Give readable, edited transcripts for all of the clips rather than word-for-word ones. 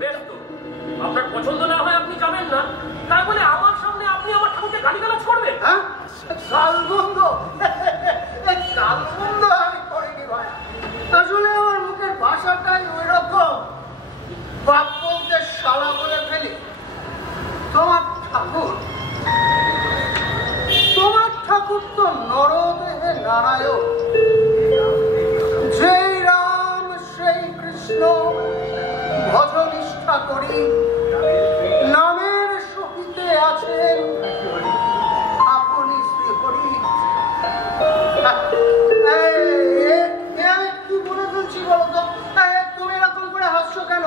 বেশ তো, আপনার পছন্দ না হয় আপনি যাবেন না, তাই বলে আমার সামনে আপনি আমার ঠাকুরকে গালিগালাজ করবেন? হ্যাঁ, গালমন্দ গালমন্দ আমি করিনি ভাই। আসলে আমার মুখের ভাষাটাই ওই রকম, বাপ বলতে শালা বলে ফেলি। তোমার ঠাকুর তো নরদেহে নারায়ণ, যেই রাম সেই কৃষ্ণ ভজনিষ্ঠা করি, নামের সহিতে আছেন আপনি শ্রীহরি। আমি কি বলে ফেলছি বলতো? তুমি এরকম করে হাসছো কেন?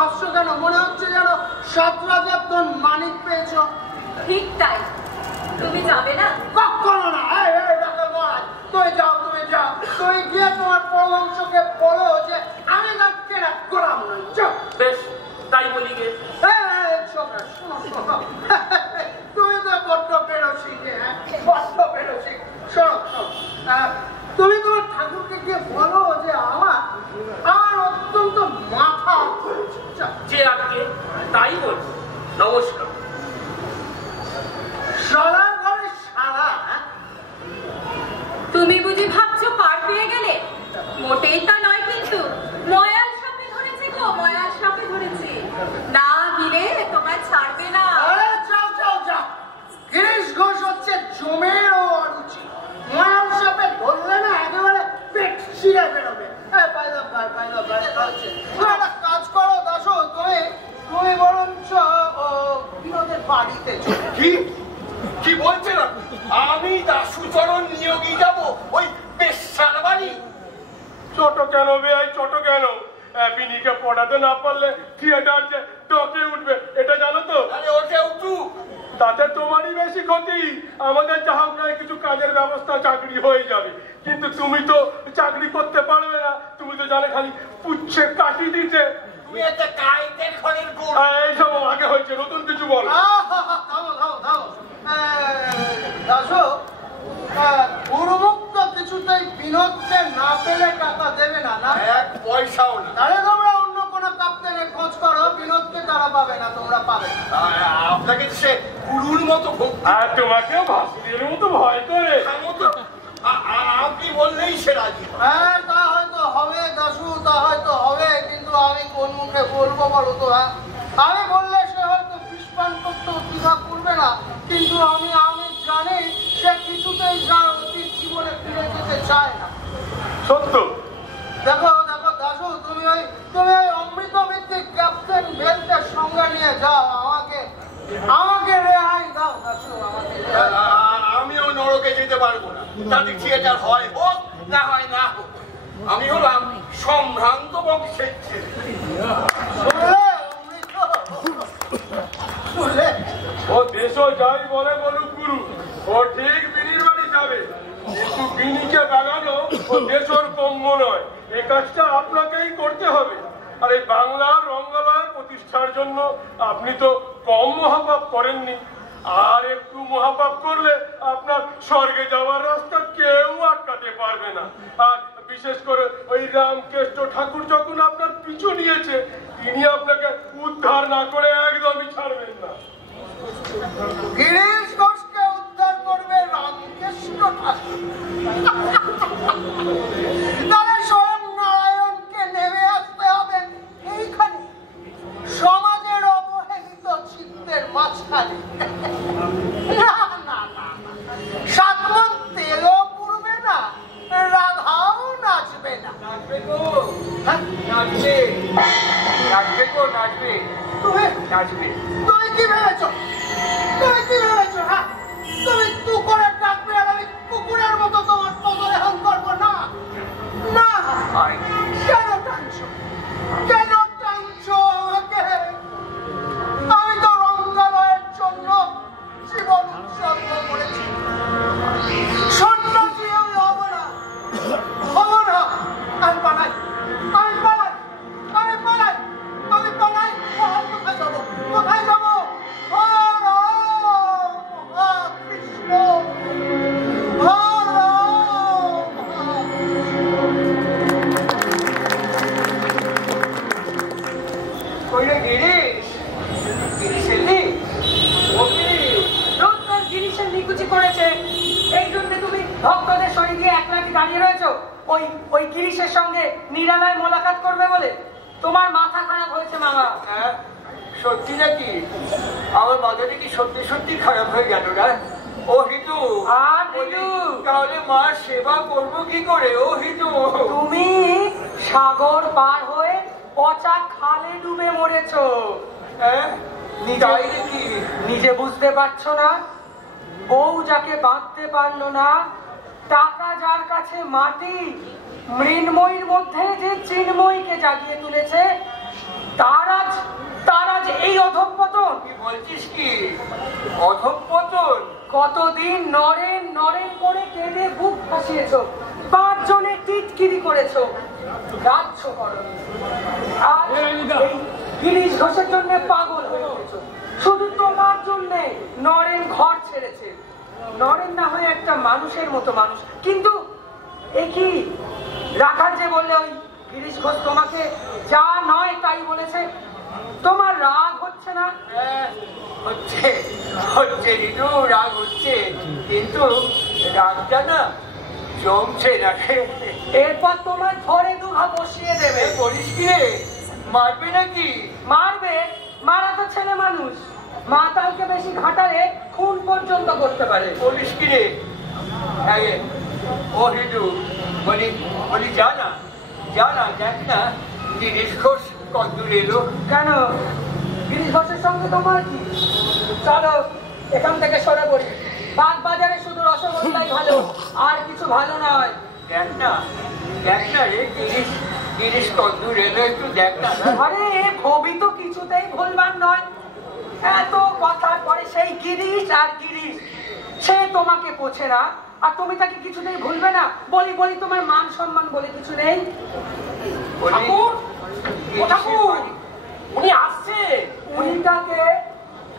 হাসছো কেন? মনে হচ্ছে যেন 7 রাজার ধন মানিক পেয়েছ। ঠিক তাই। তুমি যাবে না? কখনো না। তুমি যাও, তুমি যাও, তুমি গিয়ে তোমার পরবংশকে বলো যে আমি যাচ্ছি না, গোলাম নই। যাও। বেশ, তাই বলি গে। তুমি তো বড্ড বেরোসি, বড্ড বেরোসি। শোনো, তুমি তোমার ঠাকুরকে গিয়ে বলো যে আমার অত্যন্ত মাথা যে আজকে তাই বলছি। নমস্কার। সারা ঘরে সারা। তুমি বুঝি ভাবছো পার পেয়ে গেলে? মোটেই তা নয়, কিন্তু ময়াল সাপে ধরেছে গো, ময়াল সাপে ধরেছে। না গিলে তোমায় ছাড়বে না। আরে যাও যাও যাও, গিরিশ ঘোষ হচ্ছে জমের অরুচি। ময়াল সাপে ধরলে না একেবারে পেট ছিঁড়ে বেরোবে। কাজ করো দাসু, তুমি বরঞ্চ বিনোদের বাড়িতে চলে। কি বলছেন আপনি? আমি দাসুচরণ নিয়োগী যাব ওই বেশ্যার বাড়ি? ছোট কেন বেআই, ছোট কেন? বিনিকে পড়াতে না পারলে থিয়েটার যে টকে উঠবে, এটা জানো তো? আরে ওঠে উঠুক, তাতে তোমারই বেশি ক্ষতি। আমাদের জাহাজরায় কিছু কাজের ব্যবস্থা, চাকরি হয়ে যাবে। কিন্তু তুমি তো চাকরি করতে পারবে না। তুমি তো জানো খালি পুচ্ছে কাটি দিতে। তুমি একটা কাইতের ঘরের গুড়। এইসব আগে হয়েছে, নতুন কিছু বল। দাসু, উন্মুক্ত কিছুতেই বিনোদকে না পেলে টাকা দেবে না। না, 1 পয়সাও না। তাহলে তোমরা অন্য কোন কাপ্তেনের খোঁজ করো, বিনোদকে তারা পাবে না, তোমরা পাবে। আপনাকে সে গুরুর মতো আর তোমাকেও ভাসুরের মতো ভয় করে। আপনি বললেই সে রাজি। হ্যাঁ, তা হয়তো হবে দাসু, তা হয়তো হবে, কিন্তু আমি কোন মুখে বলবো বলো তো? হ্যাঁ, আমি বললে সে হয়তো বিষপান করতেও দ্বিধা করবে না, কিন্তু আমি জানি সে কিছুতেই অতীত জীবনে ফিরে যেতে চায় না। সত্য। দেখো দেখো দাসু, তুমি ওই অমৃত ভিত্তিক ক্যাপ্টেন বেলকে সঙ্গে নিয়ে যাও। আমাকে রেহাই দাও দাসু, আমাকে রেহাই। আমিও নরকে যেতে পারবো না। তাতে থিয়েটার হয় হোক, না হয় না হোক। আমি হলাম সম্ভ্রান্ত বংশের ছেলে। ও দেশও যাই বলে বলুক গুরু, ও ঠিক বিনির বাড়ি যাবে, কিন্তু বিনিকে বাগানো ও দেশর কম্য নয়। এই কাজটা আপনাকেই করতে হবে। আর এই বাংলার রঙ্গালয় প্রতিষ্ঠার জন্য আপনি তো কম মহাপাপ করেননি। আর একটু মহাপাপ করলে আপনার স্বর্গে যাওয়ার রাস্তা কেউ আটকাতে পারবে না। আর বিশেষ করে ওই রামকৃষ্ণ ঠাকুর যখন আপনার পিছু নিয়েছে, তিনি আপনাকে উদ্ধার না করে একদমই ছাড়বেন না। গিরিশ ঘোষকে উদ্ধার করবে রামকৃষ্ণ ঠাকুর? তাহলে স্বয়ং নারায়ণকে নেমে আসতে হবে এইখানে, সমাজের অবহেলিত চিত্তের মাঝখানে। না না না, সাতমন তেলও পুড়বে না, রাধাও নাচবে না। নাচবে তো, নাচবে, নাচবে তো, নাচবে, তুমি নাচবে। তুমি কি ভেবেছো? হ্যাঁ, তুমি কুকুরের ডাকবে আর আমি কুকুরের মতো তোমার পদলেহন করবো না? না, কেন টানছো? কেন টানছো আমাকে? আমি তো রঙ্গালয়ের জন্য জীবন উৎসর্গ করেছি। সন্ন্যাসী আমি হব না। আমি পালাই। কোথায় যাবো? কইরে গিরিশ গিরিশেলি ও গিরিশ রোজ তোর গিরিশের নিকুচি করেছে, এই জন্য তুমি ভক্তদের সঙ্গে গিয়ে এক রাতে দাঁড়িয়ে রয়েছো ওই গিরিশের সঙ্গে নিরালায় মোলাকাত করবে বলে? তোমার মাথা খারাপ হয়েছে মামা। হ্যাঁ সত্যি নাকি? আমার মাথাটা কি সত্যি সত্যি খারাপ হয়ে গেল না? ও হিতু, আর হিতু, তাহলে মার সেবা করবো কি করে? ও হিতু, তুমি সাগর পার হয়ে পচা খালে ডুবে মরেছো। হ্যাঁ তাই নাকি? নিজে বুঝতে পারছো না? বউ যাকে বাঁধতে পারলো না, টাকা যার কাছে মাটি, মৃন্ময়ীর মধ্যে যে চিন্ময়ীকে জাগিয়ে তুলেছে, তার আজ এই অধঃপতন। কি বলছিস কি? অধঃপতন? কতদিন নরেন নরেন করে কেঁদে বুক ভাসিয়েছ, 5 জনে টিটকিরি করেছো, রাজ্য করনি। আজ এই গিরিশ ঘোষের জন্য পাগল হয়ে উঠেছো। শুধু তোমার জন্য নরেন ঘর ছেড়েছে। নরেন না হয় একটা মানুষের মতো মানুষ, কিন্তু একই রাখাল যে বললে ওই গিরিশ ঘোষ তোমাকে যা নয় তাই বলেছে, তোমার রাগ হচ্ছে না? হচ্ছে হচ্ছে ঋতু, রাগ হচ্ছে, কিন্তু রাগটা না জমছে না। এরপর তোমার ঘরে দুঘা বসিয়ে দেবে। বলিস কি রে? মারবে নাকি? মারবে? মারা তো ছেলে মানুষ, মাতালকে বেশি ঘাটালে খুন পর্যন্ত করতে পারে। বলিস কি রে? হ্যাঁ ও হিন্দু, বলি বলি যা না দেখ না গিরিশ ঘোষ কদ্দূর এলো। কেন? গিরিশ ঘোষের সঙ্গে তোমার কি? চলো এখান থেকে সরে পড়ি। বাগ বাজারে শুধু রসগোল্লাই ভালো, আর কিছু ভালো নয়। দেখ না রে গিরিশ কদ্দূর এলো, একটু দেখ না। আরে ভবি তো কিছুতেই ভুলবার নয়। এত কথার পরে সেই গিরিশ আর গিরিশ, সে তোমাকে পোছে না, আর তুমি তাকে কিছুতেই ভুলবে না? বলি তোমার মান সম্মান বলে কিছু নেই? ঠাকুর, ও ঠাকুর, উনি আসছে। উনিটাকে?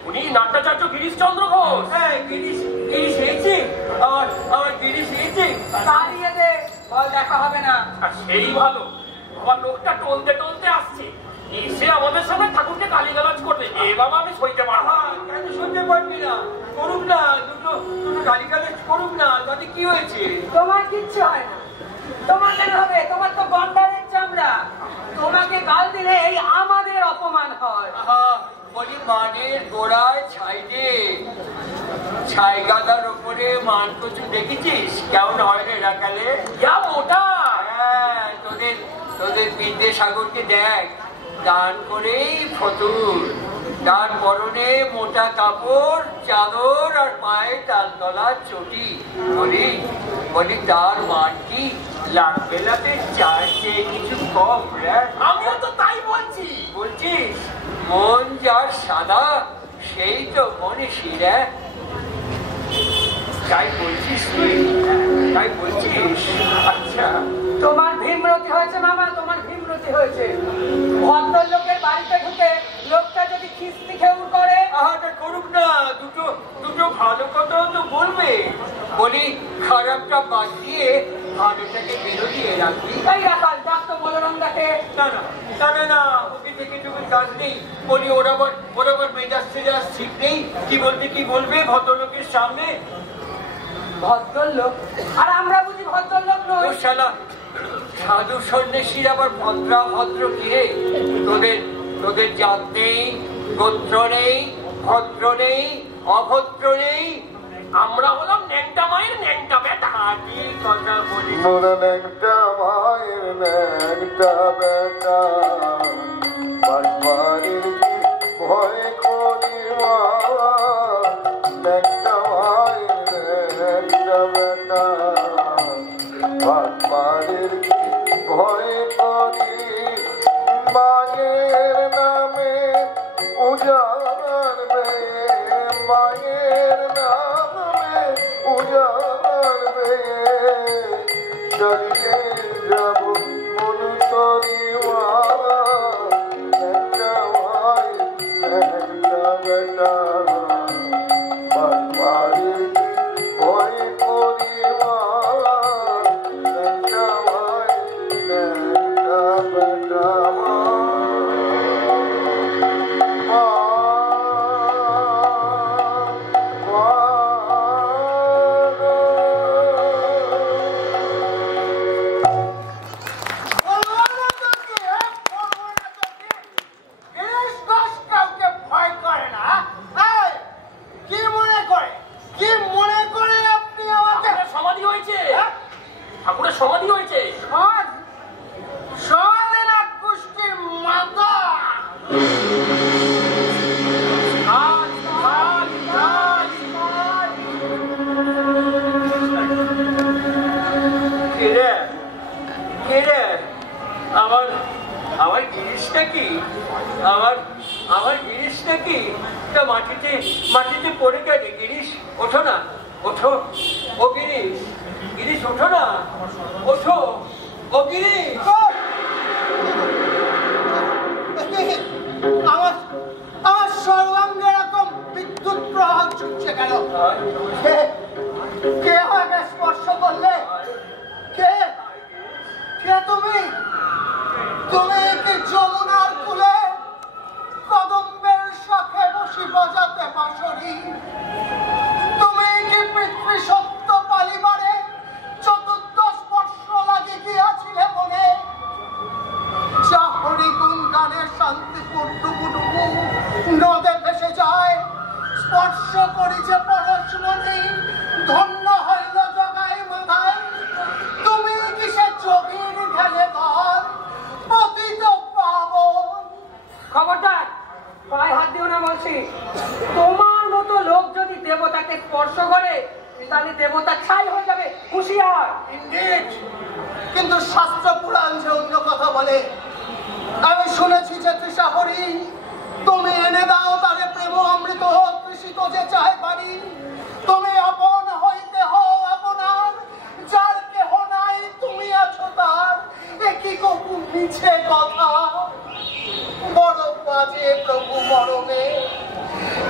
উনি নাট্যাচার্য গিরিশচন্দ্র ঘোষ। হ্যাঁ গিরিশ এসেছে, আমার গিরিশ এসেছে। তাড়িয়ে দে, বল দেখা হবে না। আর সেই ভালো, আমার লোকটা টলতে আসছে, এসে আমাদের সামনে ঠাকুরকে গালিগালাজ করবে। এ বাবা আমি সইতে পারবো না। কেন শুনতে পারবি না? করুক না, দুটো গালিগালাজ করুক না, তাতে কি হয়েছে? তোমার কিচ্ছু হয় না। তোমার কেন হবে? তোমার তো গন্ডারের চামড়া। তোমাকে গাল দিলে এই আমাদের অপমান হয়। বলি মানের গোড়ায় ছাই গাদার উপরে মান কচু দেখেছিস কেমন হয় রে রাখালে? ইয়া মোটা। হ্যাঁ তোদের বিদ্যাসাগরকে দেখ, দান করেই ফতুর, তার পরনে মোটা কাপড়, চাদর, আর পায়ে তালতলার চটি। বলি তার মান কি লাখ বেলাতে চার চেয়ে কিছু কম রে? আমিও তো তাই বলছি। বলছিস মন যার সাদা সেই তো মনীষী রে। তাই বলছিস তুই? তাই বলছিস? আচ্ছা তোমার ভীমরতি হয়েছে মামা, তোমার ভীমরতি হয়েছে। ভদ্রলোকের বাড়িতে ঢুকে লোকটা যদি খিস্তি খেউর করে, করুক না, দুটো ভালো কথাও তো বলবে। বলি খারাপটা বাদ দিয়ে ভালোটাকে বেরোলিয়ে রাখবি। এই রাখাল ডাক তো বলরামদাকে। না ওকে দেখে তুমি কাজ নেই। বলি ওরা আবার মেজাজ সেজাজ ঠিক নেই, কি বলবে ভদ্রলোকের সামনে? ভদ্রলোক? আর আমরা বুঝি ভদ্রলোক নই? শালা সাধু সন্ন্যাসীর আবার ভদ্র কিরে? তোদের জাত নেই, গোত্র নেই, ভদ্র নেই, অভদ্র নেই। আমরা হলাম ন্যাংটা মায়ের ন্যাংটা বেটা। কি কথা বলি? মোরা ন্যাংটা মায়ের ন্যাংটা বেটা, বাড়ির কি ভয় করি মা, ন্যাংটা মায়ের ন্যাংটা বেটা, বাড়ির কি ভয় করি, মায়ের নামে উজাড়বে, মায়ের নামে উজাড়বে, চলিয়ে যাব মন করি মা। আমার আমার গিরিশটা কি মাটিতে পড়ে গেছে। গিরিশ ওঠো না, ওঠো। ও গিরিশ, গিরিশ ওঠো না, ওঠো। ও গিরিশ, আমার সর্বাঙ্গে এরকম বিদ্যুৎ প্রবাহ ছুটছে কেন? কে আমাকে স্পর্শ করলে? কে কে তুমি? তুমি কি যমুনার কূলে কদম্বের শাখে বসি বাজাতে বাঁশরি? তুমি কি পৃথ্বী সত্য পালিবারে চতুর্দশ বর্ষ লাগে গিয়াছিলে মনে? চাহরি গুণ গানের শান্তিপুর ডুবুডুবু নদে ভেসে যায়, স্পর্শ করিছে পরশমণি, ধন্য হইল জগাই মাথায়। তুমি কি সে যোগীর ঢেলে ঘর পতিত পাবন? খবরদার, পায়ে হাত দিও না বলছি। তোমার মতো লোক যদি দেবতাকে স্পর্শ করে তাহলে দেবতা ছাই হয়ে যাবে। হুঁশিয়ার। কিন্তু শাস্ত্র পুরাণ যে অন্য কথা বলে। আমি শুনেছি যে তৃষাহরি তুমি এনে দাও তারে প্রেম অমৃত তৃষিত যে চায় পারি। তুমি আপন হইতে হও আপনার, যার কেহ নাই তুমি আছো তার। একই কপু মিছে কথা বড় বাজে প্রভু মরণে,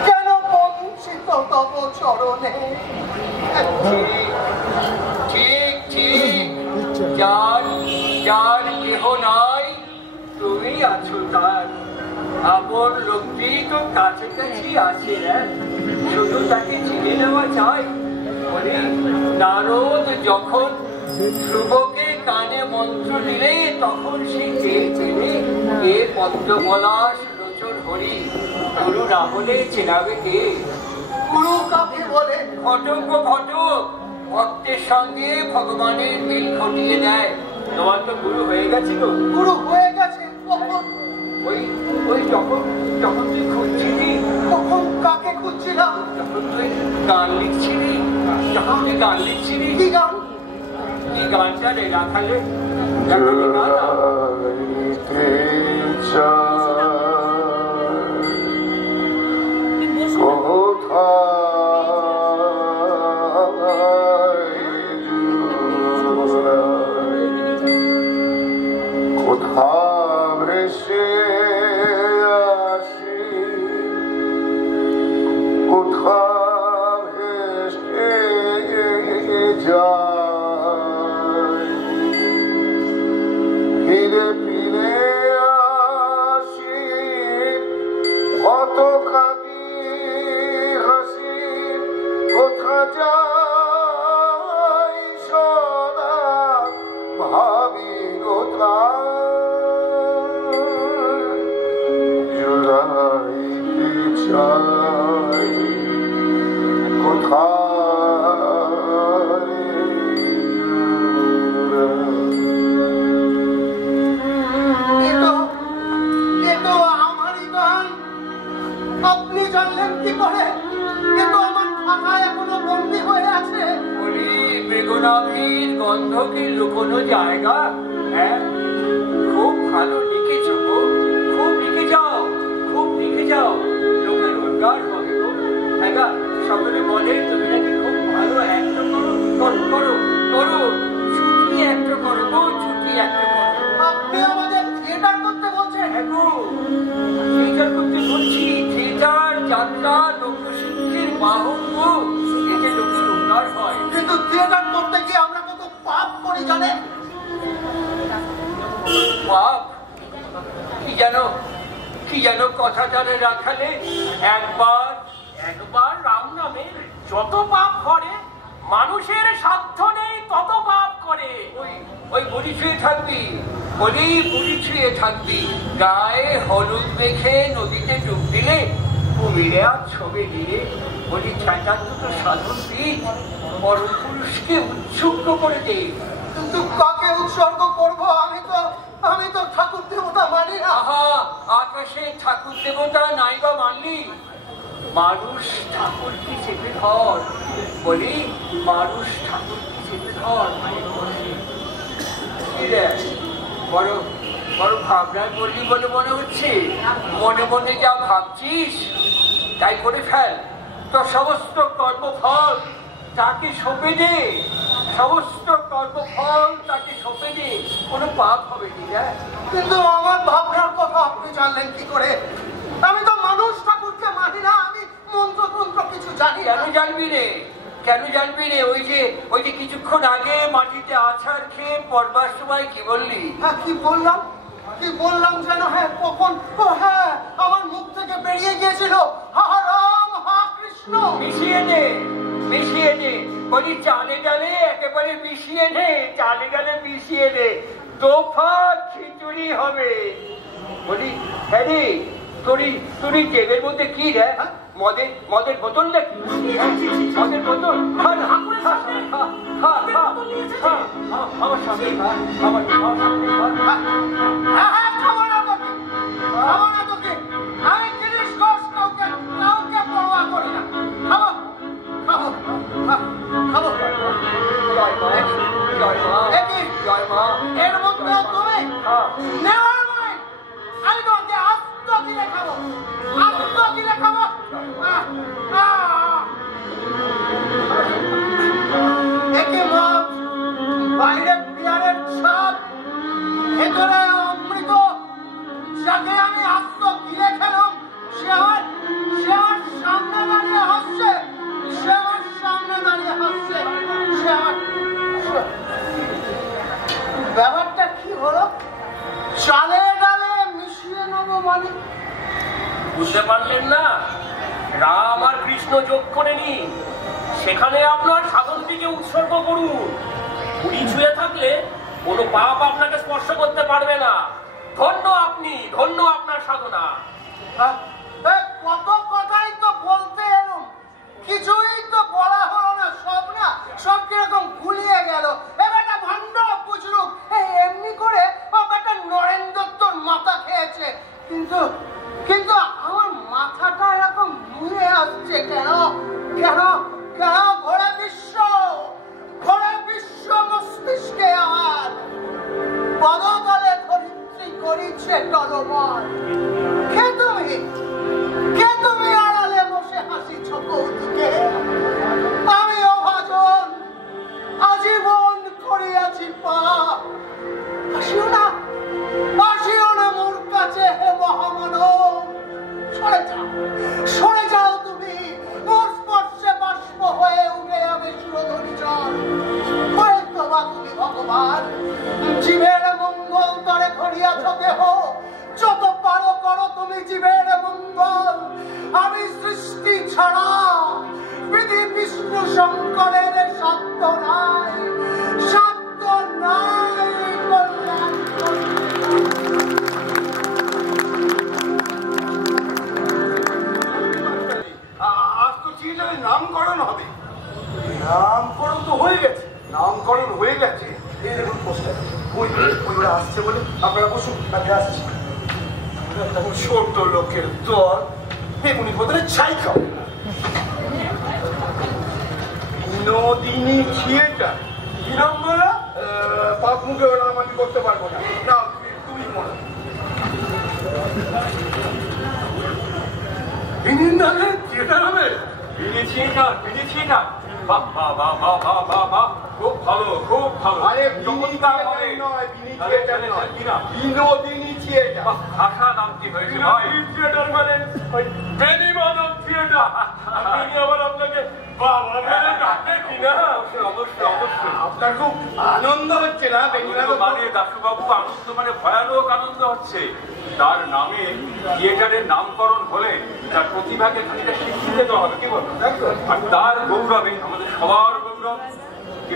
কেন বঞ্চিত তব চরণে? ঠিক ঠিক, যার যার কেহ নাই তুমি আছো তার। আপন লোকটি তো কাছাকাছি আসে, শুধু তাকে চিনে নেওয়া চাই। বলি নারদ যখন ধ্রুবকে কানে মন্ত্র দিলে তখন সে চেনে এ পদ্মপলাশ লোচন হরি। গুরু না হলে চেনাবে কে? গুরু কাকে বলে? ঘটক ও ঘটক ভক্তের সঙ্গে ভগবানের মিল ঘটিয়ে দেয়। তোমার তো গুরু হয়ে গেছে গো। গুরু হয়ে গেছে কখন? ওই যখন তুই খুঁজছিলি। কখন কাকে খুঁজছিলাম? যখন তুই গান লিখছিলি। কি গান? কি গানটা রে রাখালে? গন্ধ কি লুকোনো জায়গা? হ্যাঁ, খুব ভালো লিখেছো গো। খুব লিখে যাও, লোকের উদ্গার হবে গো। হ্যাঁ, সকলে বলে তুমি নাকি খুব ভালো অ্যাক্ট করো। ছুটি অ্যাক্ট করো গো, ছুটি অ্যাক্ট করো। আপনি আমাদের থিয়েটার করতে বলছেন? হ্যাঁ গো, থিয়েটার করতে বলছি। থিয়েটার যাত্রা লোকশিল্পের বাহন গো, এতে লোকের উদ্গার হয়। কিন্তু থিয়েটার করতে গিয়ে আমরা কত পাপ করি জানেন? পাপ? কি যেন কথা জানে রাখালে? একবার রাম নামের যত পাপ করে, মানুষের সাধ্য নেই তত পাপ করে। ওই বুড়ি ছুঁয়ে থাকবি, গায়ে হলুদ মেখে নদীতে ডুব দিলে কুমিরে আর ছবি দিয়ে বলি ছেঁচার দুটো সাধন পিঠ পরম পুরুষকে উৎসুক করে দে। কিন্তু কাকে উৎসর্গ করবো? আমি তো ঠাকুর দেবতা মানি না। আকাশে ঠাকুর দেবতা নাই বা মানলি, মানুষ ঠাকুর কি চেপে ধর। বলি মানুষ ঠাকুর কি চেপে ধর। বড় বড় ভাবনায় বললি বলে মনে হচ্ছে। মনে মনে যা ভাবছিস তাই করে ফেল। তোর সমস্ত কর্মফল তাকে সঁপে দে, সমস্ত কর্মফল তাকে সঁপে দে, কোনো পাপ হবে কি? কিন্তু আমার ভাবনার কথা আপনি জানলেন কি করে? আমি তো মানুষ ঠাকুরকে মানি না, আমি মন্ত্রতন্ত্র কিছু জানি না। কেন জানবি রে? কেন জানবি রে? ওই যে কিছুক্ষণ আগে মাটিতে আছাড় খেয়ে পড়বার সময় কি বললি? হ্যাঁ, কি বললাম যেন? হ্যাঁ, কখন? ও হ্যাঁ, আমার মুখ থেকে বেরিয়ে গিয়েছিল হা রাম হা কৃষ্ণ। মিশিয়ে নে বলি, চালে ডালে একেবারে মিশিয়ে নে, চালে ডালে মিশিয়ে নে, তোফা খিচুড়ি হবে। বলি হ্যাঁ রে, তোরই জেলের মধ্যে কি রে? মদের বোতল নাকি? মদের বোতল? আমার সামনে আমি জিনিস ঘোষ কাউকে পরোয়া করি না। খাবো। এর মধ্যে তুমি নেওয়ার নয়, আমি তোমাকে আস্ত দিলে খাবো। একে মত, বাইরে পিয়ারের স্বাদ, ভেতরে অমৃত। যাকে আমি আস্ত গিলে খেলাম সে আমার সামনে দাঁড়িয়ে হাসছে। ব্যাপারটা কি হলো? চালে ডালে মিশিয়ে নেবো মানে? বুঝতে পারলেন না? রাম আর কৃষ্ণ যোগ করে নি, সেখানে আপনার সাধনটিকে উৎসর্গ করুন। পুরী ছুঁয়ে থাকলে কোনো পাপ আপনাকে স্পর্শ করতে পারবে না। ধন্য আপনি, ধন্য আপনার সাধনা। কত কথাই তো বলতে এলাম, কিছুই তো বলা হলো না। সব কিরকম গুলিয়ে গেল। এবারটা ভণ্ড বুঝলুক, এমনি করে ব্যাটা নরেন দত্তর মাথা খেয়েছে। কিন্তু আমার মাথাটা এরকম নুয়ে আসছে কেন? ঘোরে বিশ্ব মস্তিষ্কে আমার পদতলে ধরিত্রী করিছে টলমল। কে তুমি আড়ালে বসে হাসিছ কৌতুকে? আমি অভাজন আজীবন করিয়াছি পাপ। হাসিও না মোর কাছে, হে মহামানব। সরে যাও তুমি, মোর স্পর্শে বাষ্প হয়ে উঠে যাবে সুরধনী জল। হয়তো বা তুমি ভগবান, জীবের মঙ্গল তরে ধরিয়াছ দেহ। যত পারো করো তুমি জীবের মঙ্গল। আমি সৃষ্টি ছাড়া বিধি বিষ্ণু শঙ্করের সাধ্য নাই। আজ তো চিরতরে নামকরণ হবে। নামকরণ তো হয়ে গেছে। এই দেখুন পোস্টার, ওইগুলো আসছে বলে আপনারা বসুন, আমি আসছি। ছোট লোকের দল বেগুনি বদলে ছাই খাও। বিনোদিনী থিয়েটার কি নাম বলে? পাপ মুখে নাম আমি করতে পারবো না। তুমি মনে বিনীর নামে থিয়েটার হবে? বিনি থিয়েটার। বাহ, খুব ভালো। আরে বিনোদিনী থিয়েটার। ভাষা নামটি হয়েছে ভাই। থিয়েটার মানে ওই বেনিমানব থিয়েটার। আপনি আবার আপনাকে বাবা বলে ডাকে কিনা? অবশ্যই। আপনার খুব আনন্দ হচ্ছে না? মানে দাশুবাবু, আনন্দ মানে ভয়ানক আনন্দ হচ্ছে। তার নামে থিয়েটারের নামকরণ হলে তার প্রতিভাকে খানিকটা স্বীকৃতি দেওয়া হবে। কি বলো? আর তার গৌরবে আমাদের সবার গৌরব। কি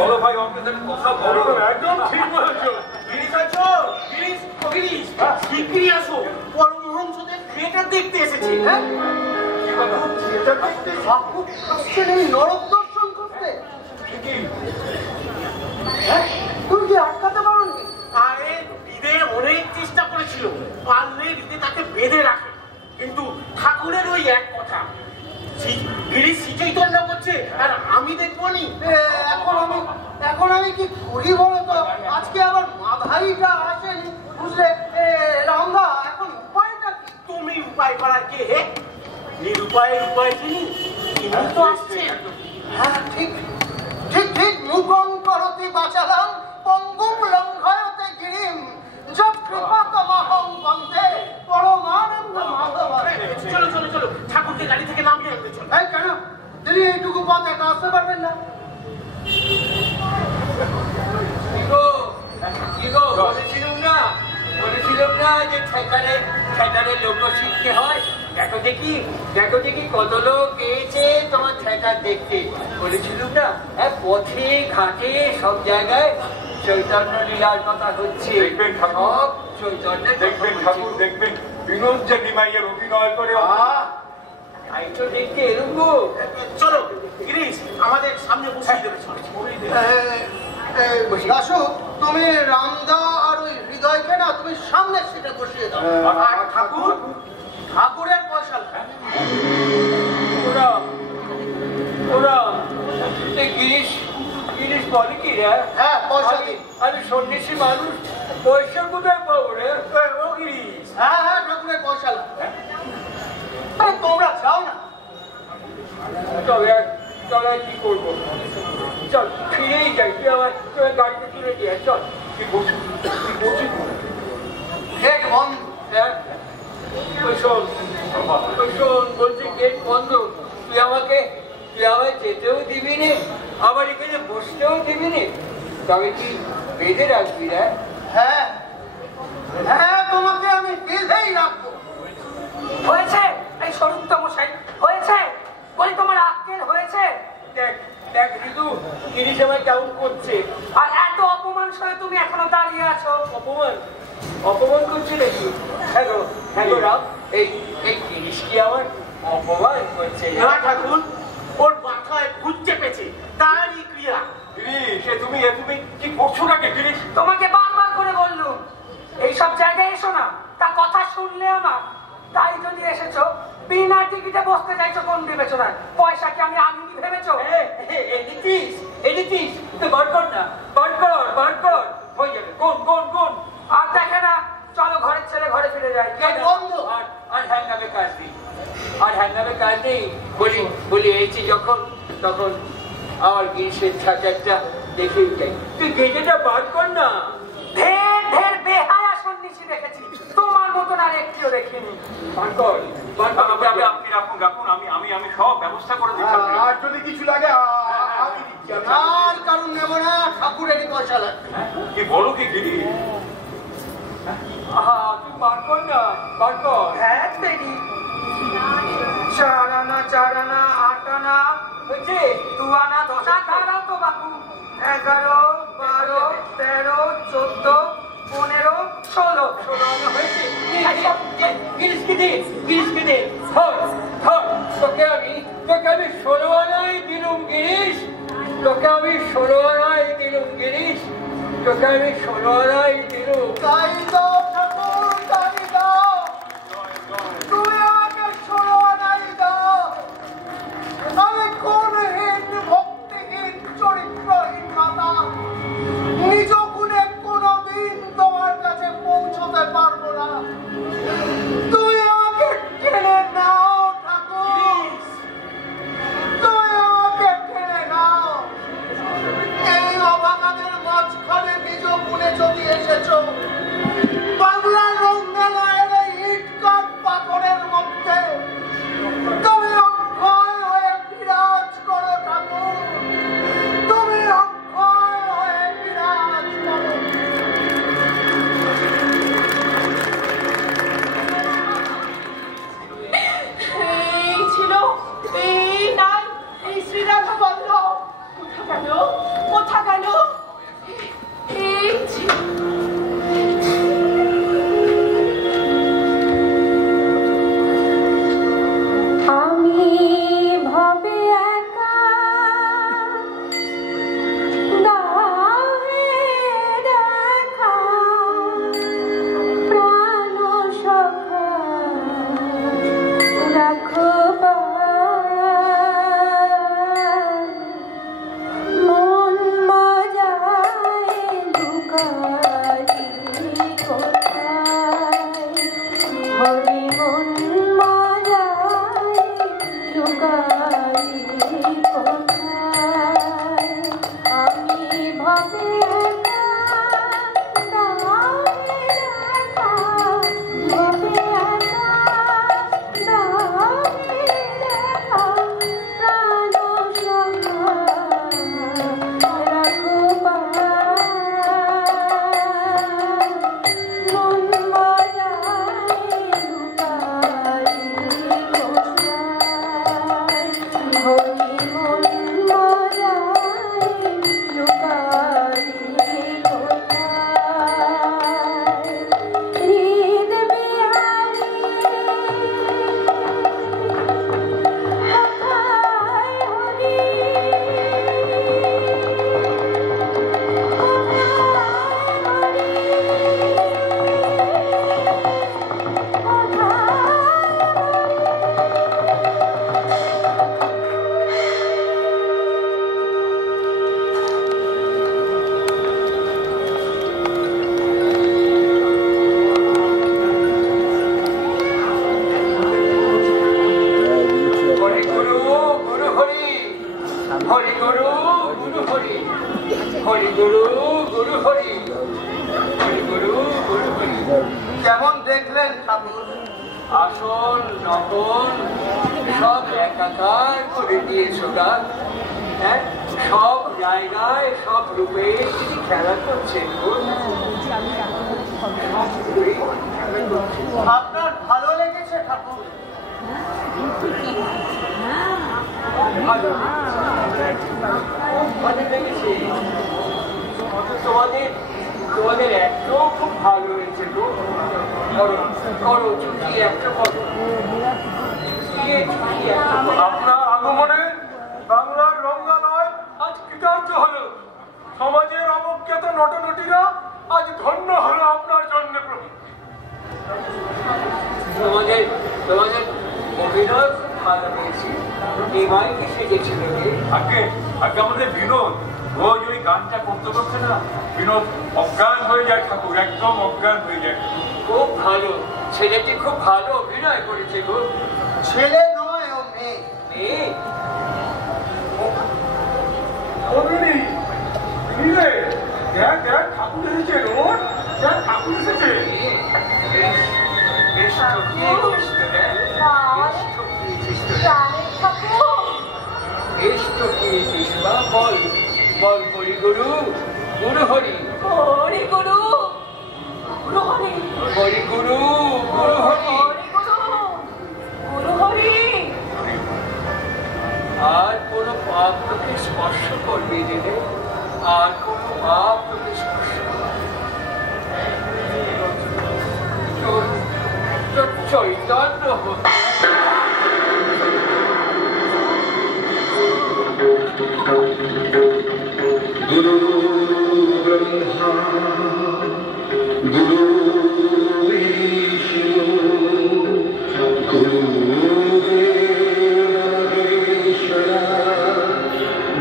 বলো ভাই? অর্থের কথা বলো। একদম ঠিক বলেছো। শিগগিরই আসো, পরমহংসদের থিয়েটার দেখতে এসেছি। আসছেন এই নরক দর্শন করতে? তুমি কি আটকাতে পারোনি? আরে হৃদে অনেক চেষ্টা করেছিল, পারলে হৃদে তাকে বেঁধে রাখে, কিন্তু ঠাকুরের ওই এক কথা, গিরিশ শ্রীচৈতন্য করছে আর আমি দেখবো নি। এখন আমি কি ঘুরি বলে তো আজকে আবার মাধাইটা আসেনি, বুঝলে রামদা, এখন উপায়টা কি? তুমি উপায় করার কে হে? নিরুপায়ের উপায় চিনি, তিনি তো আসছেন। হ্যাঁ, ঠিক ঠিক ঠিক। মুখং করতি বাচালাম পঙ্গুম লঙ্ঘয়তে গিরিম যৎ কৃপাতমহং বন্দে পরমানন্দ মাধবম। চলো চলো চলো, ঠাকুরকে গাড়ি থেকে নামিয়ে আনতে চলো। এই কেন তিনি এইটুকু পথ একা আসতে পারবেন না? বলেছিলাম না যে ঠেকারে লোক শিখতে হয়। দেখো দেখি কত লোক এসে তোমার ঠেকার দেখতে। বলেছিলাম না, পথে ঘাটে সব জায়গায় চৈতন্য লীলার কথা হচ্ছে। দেখবেন ঠাকুর, সব চৈতন্য দেখবেন ঠাকুর, দেখবেন বিনোদ যে নিমাইয়ের অভিনয় করে। তাই তো দেখতে এরকম। চলো গিরিশ, আমাদের সামনে বসিয়ে দেবে। দাশু, তুমি রামদা আর ওই হৃদয়কে না তুমি সামনের সিটে বসিয়ে দাও। আর ঠাকুর, ঠাকুরের পয়সা ওরা গিরিশ বলে কি রে? হ্যাঁ, পয়সা দিন। আমি সন্ন্যাসী মানুষ, পয়সা কোথায় পাবো রে? ও গিরিশ, হ্যাঁ হ্যাঁ, ঠাকুরের পয়সা আরে তোমরা যাও না। তবে কি করবো? চল ফিরেই যাই, তুই আমার গাড়িতে তুলে দিয়ে চল। কি বলছি গেট বন্ধ। হ্যাঁ, ওই শোন বলছি গেট বন্ধ। তুই আমায় যেতেও দিবি নে, আবার এখানে বসতেও দিবি নে। তবে কি বেঁধে রাখবি রে? হ্যাঁ হ্যাঁ, তোমাকে আমি বেঁধেই রাখবো। হয়েছে এই স্বরূপতম মশাই, হয়েছে বলি, তোমার আক্কেল হয়েছে? দেখ ঋতু, গিরিশ আমায় কেমন করছে। আর এত অপমান সয়ে তুমি এখনো দাঁড়িয়ে আছো। অপমান করছে নাকি? হ্যাঁ গো রাম, এই গিরিশ কি আমার অপমান করছে? না ঠাকুর, ওর মাথায় ভূত চেপেছে, তারই ক্রিয়া। গিরিশ, তুমি কি করছো নাকি গিরিশ? তোমাকে বারবার করে বললুম এইসব জায়গায় এসো না, তা কথা শুনলে আমার। তাই যদি এসেছো, বিনা টিকিটে বসতে চাইছো কোন বিবেচনায়? পয়সা কি আমি আনিনি ভেবেছো? এনেছিস তো বার কর না, বার কর হয়ে যাবে। কোন আর দেখে না, চলো ঘরের ছেলে ঘরে ফিরে যাই। বন্ধ। আর হ্যাঙ্গামে কাজ নেই। বলি এইছি যখন, তখন আমার গিরিশের ছাঁচারটা দেখেই যাই। তুই গেটেটা বার কর না। ঢের বেহায়া সন্ন্যাসী দেখেছি, তোমার মতন আর একটিও দেখিনি। বার কর। আপনি রাখুন, আমি সব ব্যবস্থা করে দিচ্ছি। আর যদি কিছু লাগে আমি দিচ্ছি। আর কারণ নেব না, ঠাকুরেরই পয়সা লাগবে। কি বলো কি গিরিশ? তুই বার কর না, বার কর। হ্যাঁ তেরি, 4 আনা 8 আনা হচ্ছে 2 আনা 10 আনা। দাঁড়াও তো বাপু, 11, 12, 13, 14, 15, 16 আনা হয়েছে। গিরিশকে দে। তোকে আমি 16 আনাই দিলুম গিরিশ। তোকে আমি 16 আনাই দিলুম। তাই দাও ঠাকুর, তাই দাও। তুমি আমাকে 16 আনাই দাও। আমি কোনহীন, ভক্তিহীন, চরিত্রহীন মাতা, নিজ গুণে কোনদিন তোমার কাছে পৌঁছতে পারবো না। তুমি আমাকে টেনে নাও ঠাকুর, তুমি আমাকে টেনে নাও। এই অভাগাদের মাঝখানে নিজ গুণে যদি এসেছো, আসল নকল সব একাকার করে দিয়েছো গা। হ্যাঁ, সব জায়গায় সব রূপে তিনি খেলা করছেন গো। আপনার ভালো লেগেছে ঠাকুর? ভালো লেগেছে। তোমাদের একটাও খুব ভালো হয়েছে গো। করো চুটি একটা করো। আপনার আগমনে বাংলার রঙ্গালয় আজ কৃতার্থ হলো। সমাজের অবজ্ঞাত নটনটিরা আজ ধন্য হলো আপনার জন্য। প্রভু তোমাদের অভিনয় খুব ভালো হয়েছে। এবার কি সেজেছিল? আগে আমাদের বিনোদ রোজ ওই গানটা করতে করতে না বিনোদ অজ্ঞান হয়ে যায় ঠাকুর, একদম অজ্ঞান হয়ে যায়। খুব ভালো, ছেলেটি খুব ভালো অভিনয় করেছে গো। ছেলে নয়, ও মেয়ে। মেয়ে? ঠাকুর এসেছে রোজ, ঠাকুর এসেছে। বল হরি গুরু, গুরু হরি, হরি গুরু, গুরু হরি, হরি গুরু, গুরু হরি, হরি গুরু, গুরু হরি। আর কোন পাপ তোকে স্পর্শ করবি দিলে, আর কোন পাপ তোকে স্পর্শ তোর চৈতন্য হতে। গুরু ব্রহ্মা গুরু বিষ্ণু গুরুদেব মহেশ্বরা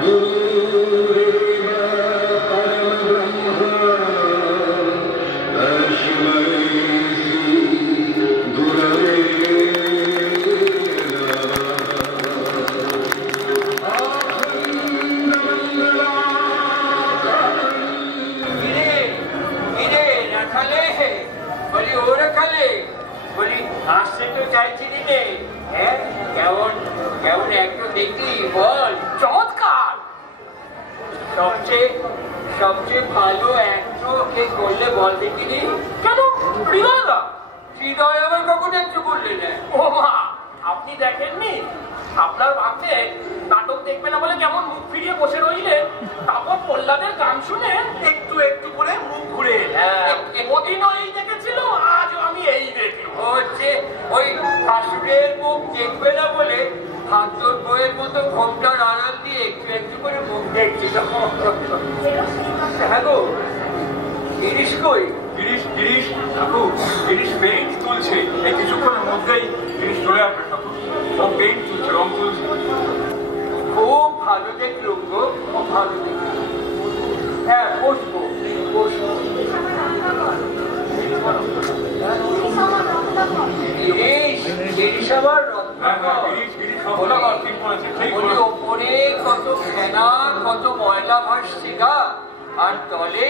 গুরুদেব পরব্রহ্মা তস্मै শ্রী গুরবে আসছে তো চাইছিলি নে। হ্যাঁ, কেমন একটু দেখলি বল। চমৎকার। সবচেয়ে ভালো একটু কে করলে বল দেখিনি? কেন হৃদয়দা? হৃদয় আবার কখন একটু করলে না? ও মা, আপনি দেখেননি? আপনার ভাবতে নাটক দেখবে না বলে কেমন মুখ ফিরিয়ে বসে রইলেন, তারপর প্রহ্লাদের গান শুনে একটু একটু করে মুখ ঘুরে ওদিনও এই দেখেছিল, আজও আমি এই দেখি। হচ্ছে ওই শাশুড়ের মুখ দেখবে না বলে ভাগ্যর বইয়ের মতো ঘোমটার আড়াল দিয়ে একটু একটু করে মুখ দেখছিল। হ্যাঁ গো, গিরিশ কই? গিরিশ ঠাকুর, গিরিশ পেইন্ট তুলছে। এই কিছুক্ষণের মধ্যেই গিরিশ চলে আসবে ঠাকুর। ও পেইন্ট তুলছে, রং তুলছে। খুব ভালো দেখলুম গো, খুব ভালো দেখলুম। হ্যাঁ, বসবো। গিরিশ আবার ওপরে কত ফেনা, কত ময়লা ভাসছে গা, আর তলে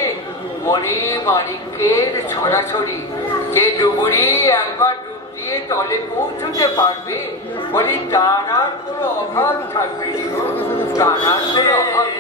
মনে মানিকের ছড়াছড়ি। যে ডুবুরি একবার ডুব দিয়ে তলে পৌঁছতে পারবে, বলি তার আর কোনো অভাব থাকবে না। তার আর কোনো অভাব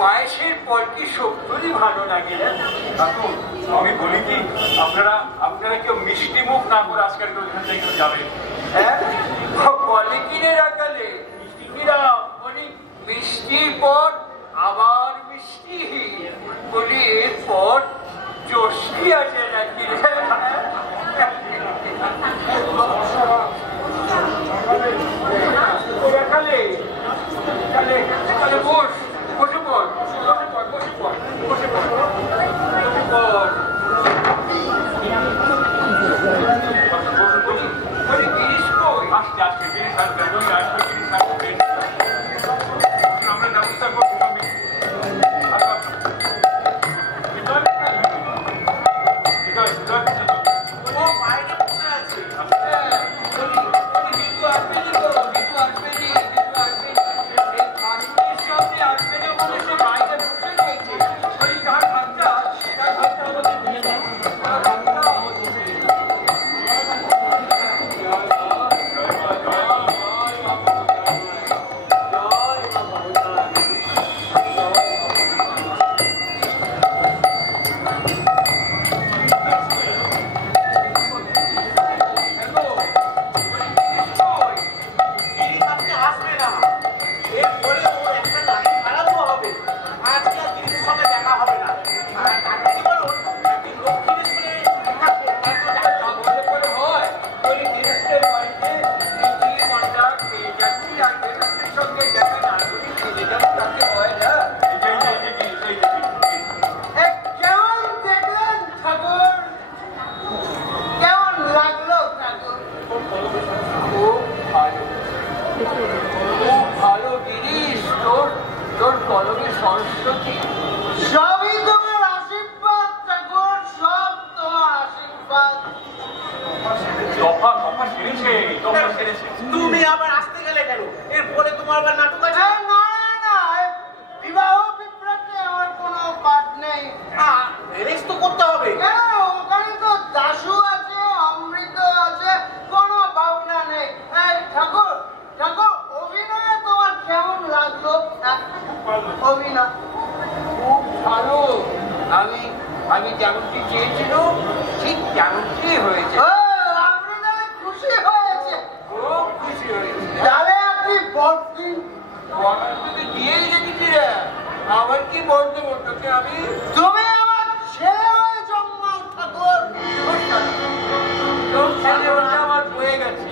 পায়েসের পর কি সত্যি ভালো লাগে না? আমি বলি কি, আপনারা কেউ মিষ্টি মুখ না করে আজকের ওইখান থেকে যাবেন। হ্যাঁ, বলে কিনে রাখালে মিষ্টি কিনা বলি, মিষ্টির পর আবার মিষ্টি, বলি এরপর চষ্টি আছে নাকি? খুব ভালো জিনিস তোর, তোর কলমে সরস্বতী। সবই তোমার আশীর্বাদ ঠাকুর, সব তোমার আশীর্বাদ। তুমি আবার আসতে গেলে কেন? এরপরে তোমার আবার নাটক আছে? না না, বিবাহ বিভ্রাটে আমার কোনো পাঠ নেই। রেস তো করতে হবে। কেন? ওখানে তো দাশু আছে, অমৃত আছে, কোনো ভাবনা নেই। ঠাকুর ঠাকুর, অভিনয়ে তোমার কেমন লাগলো? অভিনয় খুব ভালো। আমি আমি যেমনটি চেয়েছিলাম ঠিক তেমনটি হয়েছে। আপনারা খুশি হয়েছে? খুব খুশি হয়েছে। তাহলে আপনি বড়দিন তোকে দিয়েই রেখেছি রে। আমার কি বলতে বলতো আমি? তুমি আমার ছেলে হয়ে জন্মাও ঠাকুর। তোর ছেলে ওটা আমার হয়ে গেছে।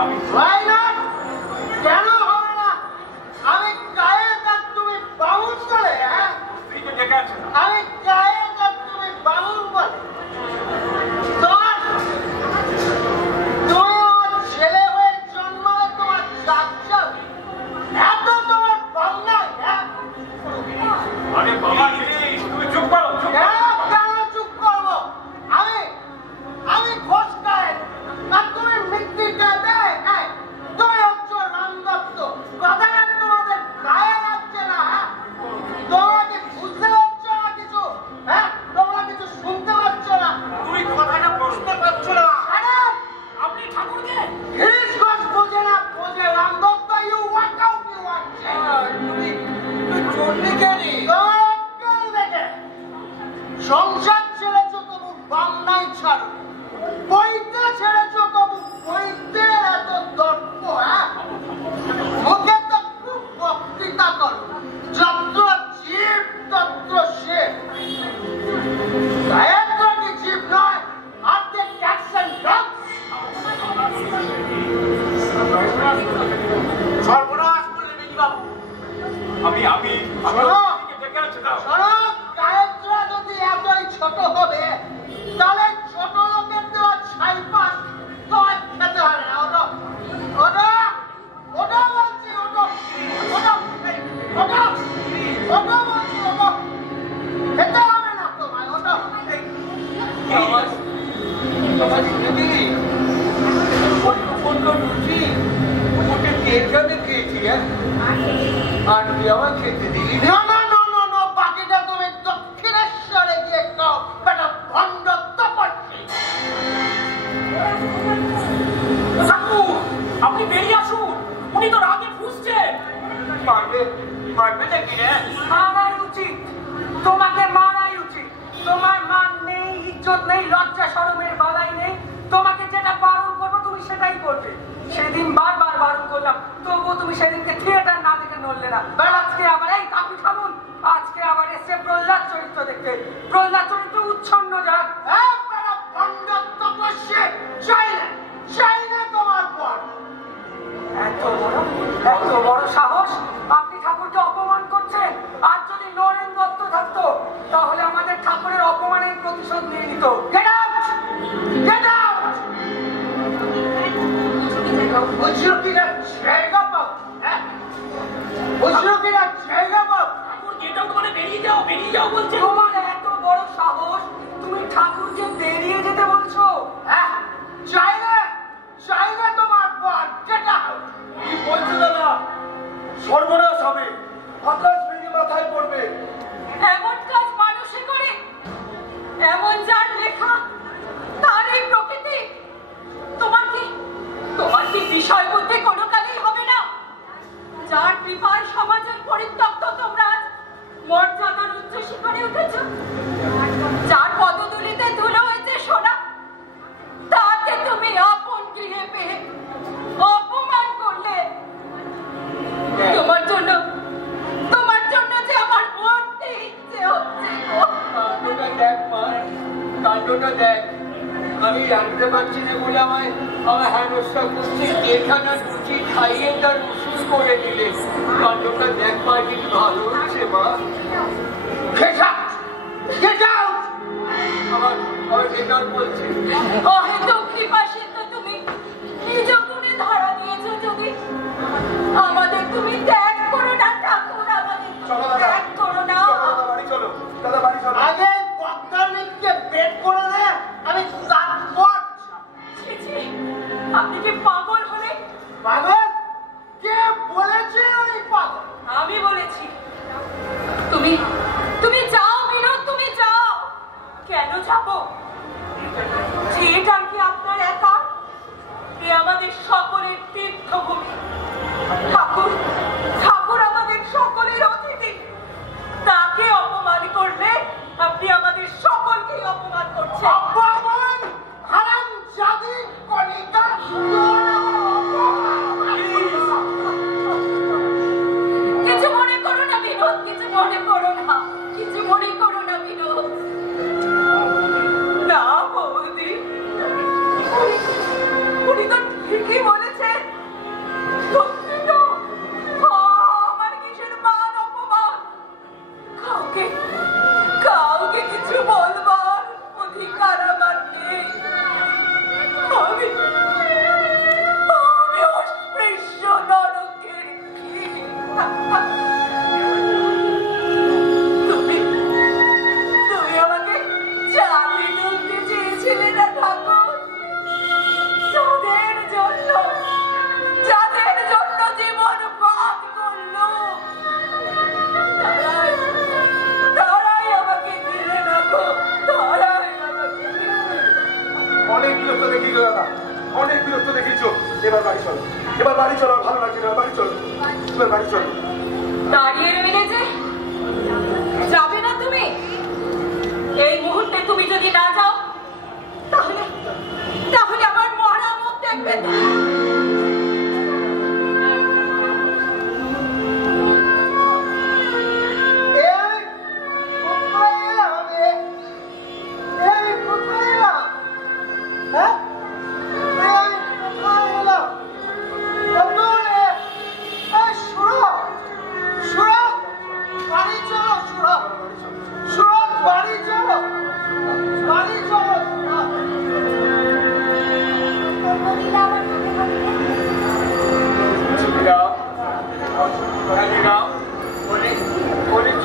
আমি কেন হবে না? আমি গায়ক আর তুমি বাউল বলে? আমি গায়ক আর তুমি বাউল বলে? তুমি আমার ছেলে হয়ে জন্মালে তোমার চাচা এত তোমার বাংলা। আরে বাবা তুমি চুপ করো, চুপ করো। কেন চুপ করবো? আমি ঘোষ গায়ক আর তুমি মৃত্যু গায়ে। তুমি হচ্ছে রাম দত্ত। কথাটা তোমাদের গায়ে লাগছে না? তোমরা কি বুঝতে পারছো না কিছু? তোমরা কিছু শুনতে পাচ্ছ না? তুমি কথাটা বুঝতে পারছো না? আপনি ঠাকুরকে হিস ঘোষ বোঝে না, বোঝে Ram Dutta. You walk out, you walk. তুই চললি কেন? সংসার ছেড়েছ তবু বাংলায় ছাড়ো, বইতে ছেড়েছ তবু বইতে এত দর্প। মুখে তো খুব বক্তৃতা করো, যত্র জীব তত্র শেখ। গায়করা কি জীব নয়? আর দে ক্যাটস এন্ড ডগস। সর্বনাশ করলে মেজবাবু। শোনো, গায়করা যদি এতই ছোট হবে তাহলে ছোট লোকের দেওয়া ছাইপাস তোমায় খেতে হবে না। ওটা বলছি, ওটা বলছি, খেতে হবে না তোমায়। ওটা আমার শুনেছি লুচি ওকে কেটে খেয়েছি। আর তুই আমার খেতে দিলি না। না, বাকিটা তুমি দক্ষিণেশ্বরে গিয়ে খাও। বেটা ভণ্ড তপস্বী। আপনি বেরিয়ে আসুন, উনি তো রাগে ফুঁসছেন। মারবে নাকি রে? মারাই উচিত, তোমাকে মারাই উচিত। তোমার মান নেই, ইজ্জত নেই, লজ্জা শরমের বালাই নেই। তোমাকে যেটা বারণ করবো তুমি সেটাই করবে। সেদিন বারবার বারণ করলাম, তবুও তুমি সেদিনকে থিয়েটার না দেখে নড়লে না। আজকে আবার এই কাপি খাবুন, আজকে আবার এসে প্রহ্লাদ চরিত্র দেখতে। প্রহ্লাদ চরিত্র উচ্ছন্ন যাক। ভণ্ড তপস্বী চাই না তোমার পর। এত বড় সাহস! আপনি ঠাকুরকে অপমান করছেন। আর যদি নরেন দত্ত থাকতো তাহলে আমাদের ঠাকুরের অপমানের প্রতিশোধ নিয়ে নিত। Get out! Get out! বুঝলো কিনা জায়গা পাও? বুঝলো কিনা জায়গা পাও? ঠাকুর যেটাও তোমার বেরিয়ে যাও বলছে। তোমার এত বড় সাহস, তুমি ঠাকুরকে বেরিয়ে যেতে বলছো? চাইলে তোমার পর যেটা কি বলছো দাদা? সর্বনাশ হবে, আকাশ ভেঙে মাথায় পড়বে। এমন কাজ মানুষে করে, এমন যার লেখা তার এই প্রকৃতি। তোমার কি বিষয় বুদ্ধি কোনো কালেই হবে না? যার কৃপায় সমাজের পরিত্যক্ত তোমরা মর্যাদার উচ্চ শিখরে উঠেছ, যার পদধূলিতে ধুলো হয়েছে সোনা, তাকে তুমি আপন গৃহে পেয়ে অপমান করলে। তোমার জন্য যে আমার মরতে ইচ্ছে হচ্ছে। কাণ্ডটা দেখ মা, কাণ্ডটা দেখ। আমি জানতে পারছি না বলে আমার হেনস্থা করছে। যেখানে লুচি খাইয়ে তার উসুল করে দিলে। কাণ্ডটা দেখ মা, কি ভালো হচ্ছে মা। আমার ভেতর বলছে অহেতুক কৃপাসিদ্ধ তুমি নিজ গুণে ধরা দিয়েছ পাগল? কে বলেছে আমি পাগল? আমি বলেছি। তুমি তুমি যাও বিনোদ, তুমি যাও। কেন যাবো? যেটা কি আপনার একা? এ আমাদের সকলের তীর্থভূমি। ঠাকুর ঠাকুর আমাদের সকলের অতিথি। তাকে অপমান করলে আপনি আমাদের সকলকেই অপমান করছেন। অপমান? হারামজাদি কণিকা! কিছু মনে করো না বিনোদ, কিছু মনে করো না, কিছু মনে করো না বিনোদ। না বৌদি, উনি তো ঠিকই বলেছেন। সত্যি তো, আমার কিসের মান অপমান? কাউকে কাউকে কিছু বলবার অধিকার আমার নেই। আমি অস্পৃশ্য নরকের কীট। তুমি আমাকে চাকরি তুলতে চেয়েছিলে না ঠাকুর? যাদের জন্য জীবন পাত করলো, তারাই আমাকে দিলে না গো, তারাই আমাকে দিলে। অনেক বিরক্ত দেখিয়েছো দাদা, অনেক বিরক্ত দেখিয়েছো। এবার বাড়ি চলো, এবার বাড়ি চলো। ভালো লাগছে না, বাড়ি চলো, এবার বাড়ি চলো। দাঁড়িয়ে রইলে যে, যাবে না তুমি? এই মুহূর্তে তুমি যদি না যাও, তাহলে তাহলে আমার মরা মুখ দেখবে তুমি।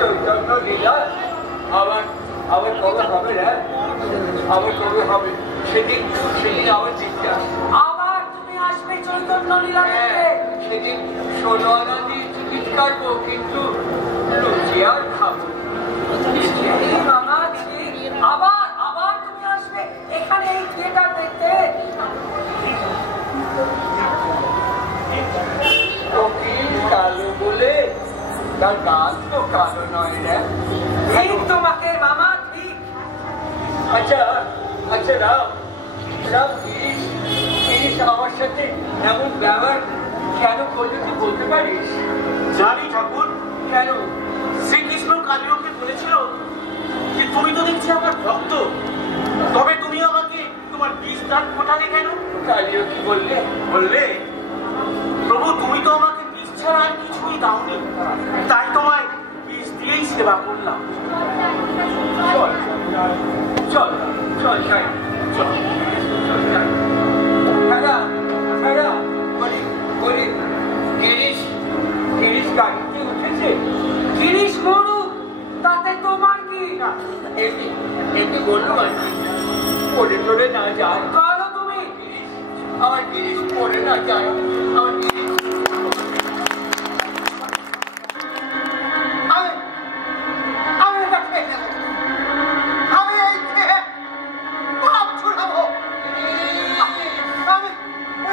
চৈতন্য লীলা আবার কবে হবে না? আবার কবে হবে? সেদিন আবার দেখতে আসবে। আবার তুমি আসবে চৈতন্য লীলা দেখতে? সেদিন 16 আনা দিয়ে টিকিট কাটবো, কিন্তু লুচি আর খাবো। মামা, আবার আবার তুমি আসবে এখানে এই থিয়েটার দেখতে? কোকিল কালো বলে তার গান তো কালো নয় রে। ঠিক তোমাকে মামা, ঠিক। আচ্ছা রাম তিরিশ আমার সাথে এমন ব্যবহার কেন করলে তুই বলতে পারিস? জানি ঠাকুর। কেন? শ্রীকৃষ্ণ কালিওকে বলেছিল যে তুমি তো দেখছি আমার ভক্ত, তবে তুমি আমাকে তোমার বিষ দান ফোটালে কেন? কালিও কি বললে? বললে, প্রভু তুমি তো আমাকে বিষ ছাড়া আর কিছুই দাওনি, তাই তোমায় বিষ দিয়েই সেবা করলাম। চল গিরিশ গাড়িতে উঠেছে। গিরিশ মরুক, তাতে তোমার কি? এতে বললো আর কি, পড়ে টরে না যায়। কালো তুমি আমার গিরিশ পড়ে না যায়। আমার আমি এটা খেয়ে নেব। আমি এই খেয়ে পাপ ছুড়াবো। আমি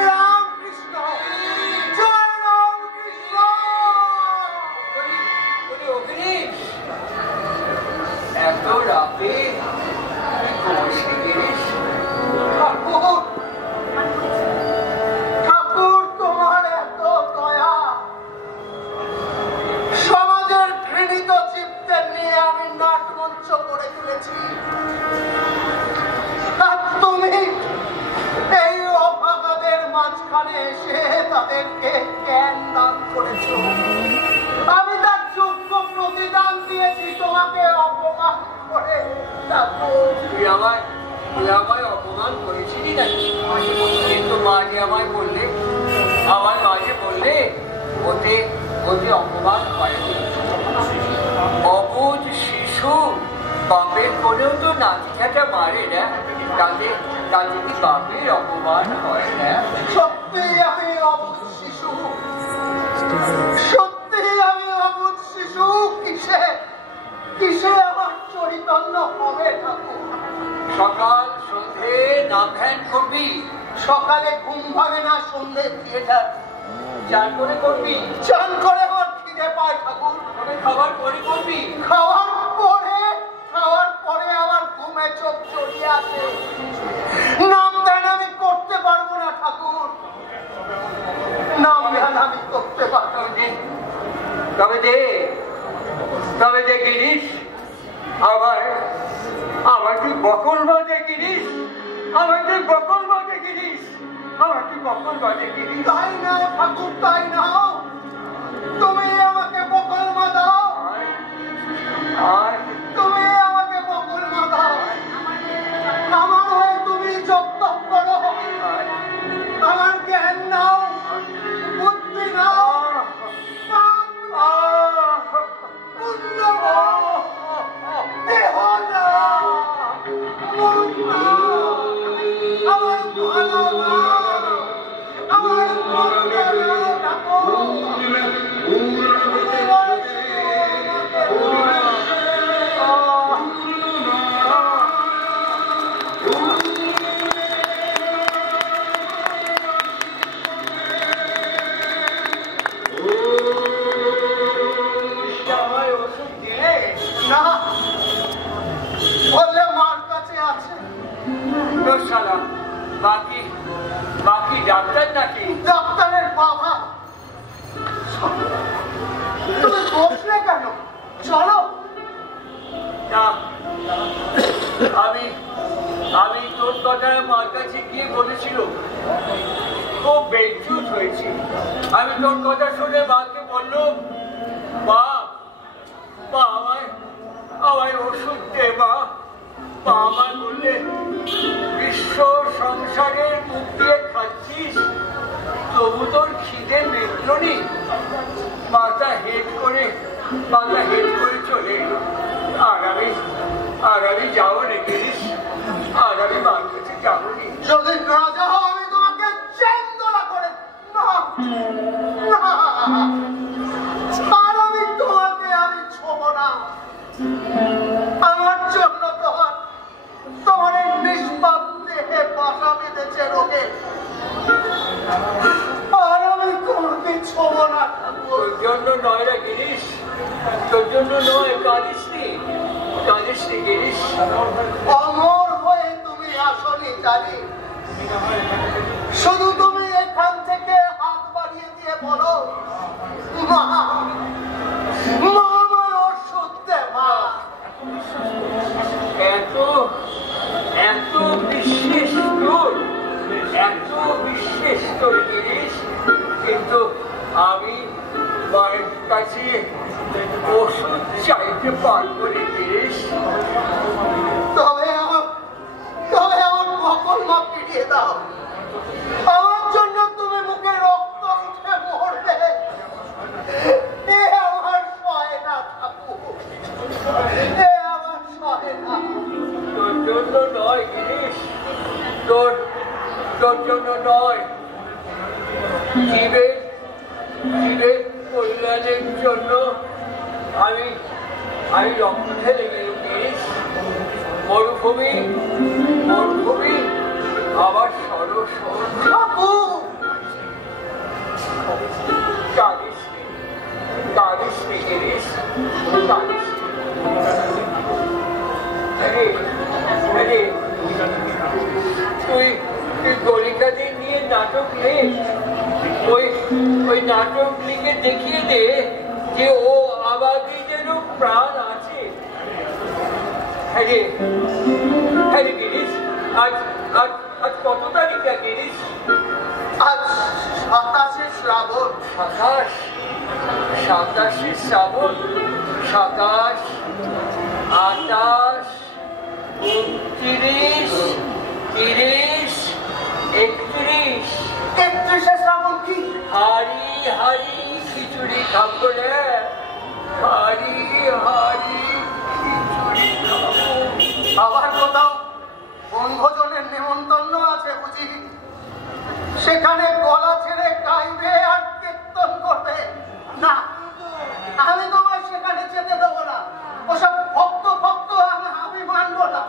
রামকৃষ্ণ, জয় রামকৃষ্ণ। এত রাতে ঠাকুর, তোমার এত দয়া। সমাজের ঘৃণিত জীবদের নিয়ে আমি নাটমঞ্চ করে তুলেছি, আর তুমি এই অভাগাদের মাঝখানে এসে তাদেরকে জ্ঞান দান করেছ। আমি তার যোগ্য প্রতিদান দিয়েছি তোমাকে অপমান করে। তুই আমায় অপমান করেছিলি নাকি? কিন্তু মাঝে আমায় বললে, আমার মাঝে বললে ওতে অপমান হয়নি। অবুঝ শিশু বাপের কোনেও তো নাচিঝাটা মারে না, তাতে কি বাপের অপমান হয় না? সত্যি আমি অবশ্য থিয়েটার। চান করে করবি? চান করে আমার খিদে পায় ঠাকুর। তবে খাবার পরে করবি? খাওয়ার পরে আমার ঘুমে চোখ চড়িয়ে আসে। নাম ধ্যান আমি করতে পারবো না ঠাকুর, নাম ধ্যান আমি করতে পারবো না। তবে দে গিরিশ, আমার তুই বকল বাজে গিরিশ, আমার তুই বকল বাজে গিরিশ, আমার তুই বকল বাজে গিরিশ। তাই না ঠাকুর, তাই না, তুমি আমাকে বকল মা দাও, তুমি আমাকে বকল মা দাও। আমার হয়ে তুমি জপ তপ করো, আমার জ্ঞান নাও, বুদ্ধি নাও, দেহ নাও, মন নাও, আমার ভালো নাও, আমার মন্দ নাও ঠাকুর। না বললে মার কাছে আছে। বাকি ডাক্তার নাকি? ডাক্তারের বাবা। তুমি বসলে কেন? চলো। না, আমি তোর কথা মার কাছে গিয়ে বলেছিল, খুব বেচুত হয়েছি। আমি তোর কথা শুনে মাকে বললাম, মা আমায় ওষুধ দে। মা আমার বললে, বিশ্ব সংসারের মুখ দিয়ে খাচ্ছিস, তবু তোর খিদে মেটলনি। মাথা হেড করে চলে এলো। আর আমি যাবো রে গিরিশ, আর আমি মার কাছে যাবো নি। যদি না যাও আমি তোমাকে চেন্দোলা করে আর আমি তোমাকে আমি ছোব না। আমার জন্য তোমার এই নিষ্পাপ দেহে বাসা বেঁধেছে রোগে, আর আমি তোমাকে ছোব না। তোর জন্য নয় রে গিরিশ, তোর জন্য নয়। কাঁদিস নি গিরিশ। অমর হয়ে তুমি আসনি জানি, শুধু তুমি এখান থেকে হাত বাড়িয়ে দিয়ে বলো, মা আমায় ওষুধ দে মা। এত বিশেষ তোর গিরিশ, কিন্তু আমি মায়ের কাছে ওষুধ চাইতে পারবো রে গিরিশ। তবে আমার বকল মা পিটিয়ে দাও। আমার জন্য তুমি মুখে রক্ত উঠে মরবে, এ আমার সয় না ঠাকুর, এ আমার সয় না। তোর জন্য নয় গিরিশ, তোর জন্য নয়, জীবের কল্যাণের জন্য আমি রক্ত ঢেলে গেলাম গিরিশ। মরুভূমি আবার সরস কাঁদিস নি গিরিশ, কাঁদিস নি। তুই গলিকাদের নিয়ে নাটক লেখ, ওই নাটক লিখে দেখিয়ে দে যে ও আবাদীদেরও প্রাণ আছে। হ্যাঁ গিরিশ, আজ কত তারিখ গিরিশ? আজ 27শে শ্রাবণ। 27শে শ্রাবণ। 27, 28, 29, 30, 31। 31শে শ্রাবণ কি? হারি খিচুড়ি খাবো রে, হারি খিচুড়ি খাবো। আবার কোথাও বনভোজনের নেমন্তন্ন আছে বুঝি? সেখানে গলা ছেড়ে গাইবে আর কীর্তন করবে? না, আমি তোমায় সেখানে যেতে দেবো না। ওসব ভক্ত আমি মানবো না।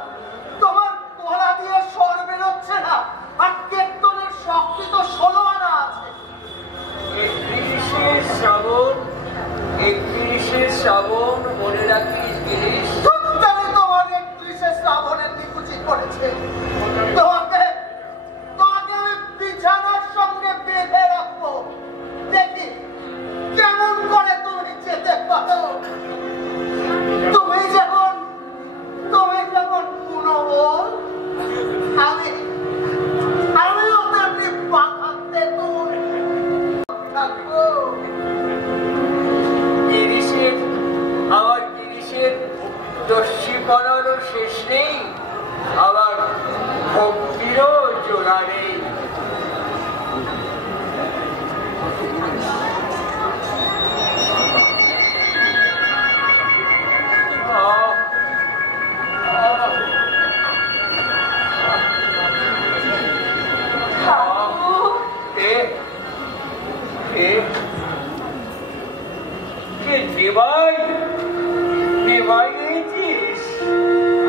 তোমার গলা দিয়ে স্বর বেরোচ্ছে না, আর কীর্তনের শক্তি তো 16 আনা আছে। শ্রাবণ মনে রাখিস গিরিশ। তোমার 31শে শ্রাবণের নিকুচি করেছে। তোমাকে আমি বিছানার সঙ্গে বেঁধে রাখবো, দেখি কেমন করে তুমি যেতে পারো। তুমি যখন গুণবল, আমিও তেমনি পাখাতে থাকবো। আমার গিরিশের দস্যি করারও শেষ নেই, আবার ভক্তিরও জোড়া নেই।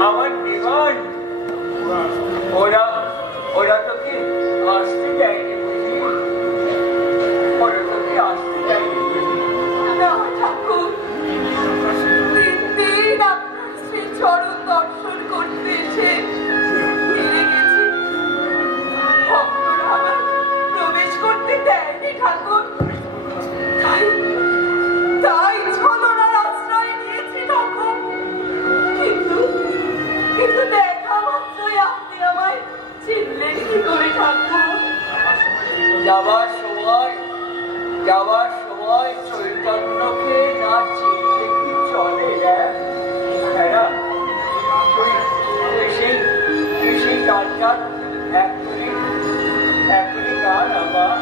আমার ডিমান্ড ওরা তোকে আসতে চাইনি, ওরা তোকে আসতে চাইনি। না ঠাকুর, দিন আপনার শ্রী চরণ দর্শন করতে এসে ফিরে গেছি, ভক্তরা আবার প্রবেশ করতে দেয়নি ঠাকুর। তাই ছলনার আশ্রয় নিয়েছি ঠাকুর। কিন্তু দেখা মাত্রই আপনি আমায় চিনলেন কি করে ঠাকুর? যাবার সময় চৈতন্যকে না চিনলে কি চলে? সেই গানটার এখনই গান আমার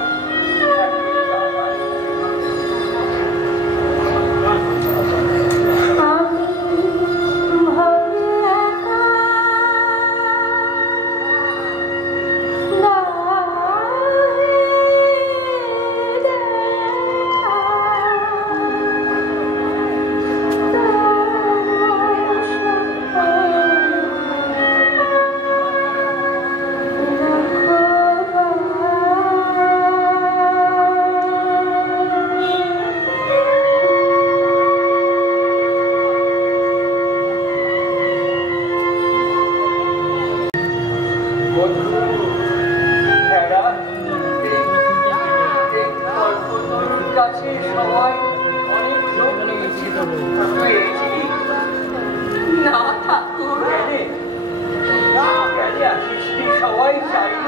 সবাই চাইল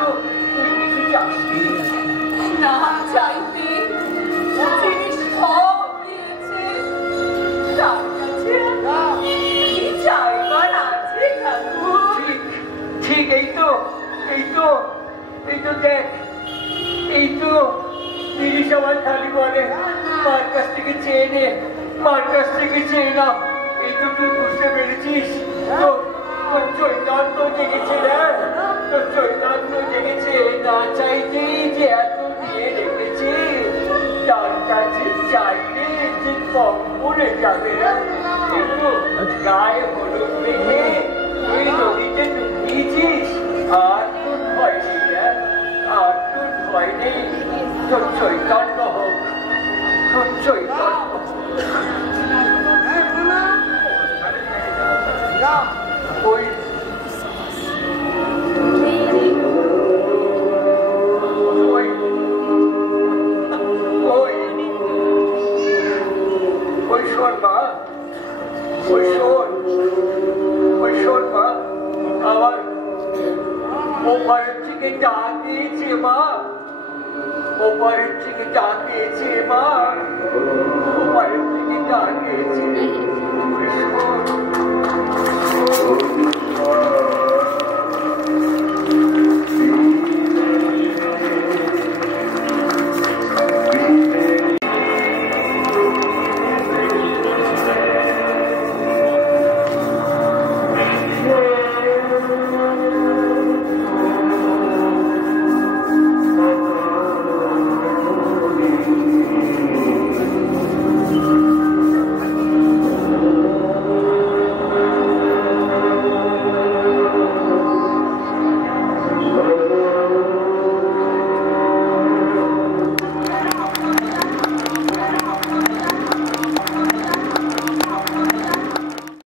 তুই কিছু চাষি না চাইতে জিনিস সব দিয়েছে, তার কাছে কি চাইবার আছে ঠাকুর? ঠিক এই তো দেখ, এই তো জিনিস আমার খালি বলে মার কাছ থেকে চেয়ে নে, মার কাছ থেকে চেয়ে না। এই তো তুই বুঝতে পেরেছিস, তোর চৈতন্য জেগেছে রে, তোর চৈতন্য জেগেছে। না চাইতেই যে এত দিয়ে রেখেছে, তার কাছে চাইলে যে কম পড়ে যাবে না। কিন্তু গায়ে হলুদ মেখে তুই নদীতে ডুবিয়েছিস, আর তোর ভয় নেই রে, আর তোর ভয় নেই। তোর চৈতন্য হোক, তোর চৈতন্য ওই শোন মা, ওই শোন মা, আমার ওপারের থেকে ডাক দিয়েছে মা, ওপারের থেকে ডাক দিয়েছে মা, ওপারের থেকে ডাক দিয়েছে।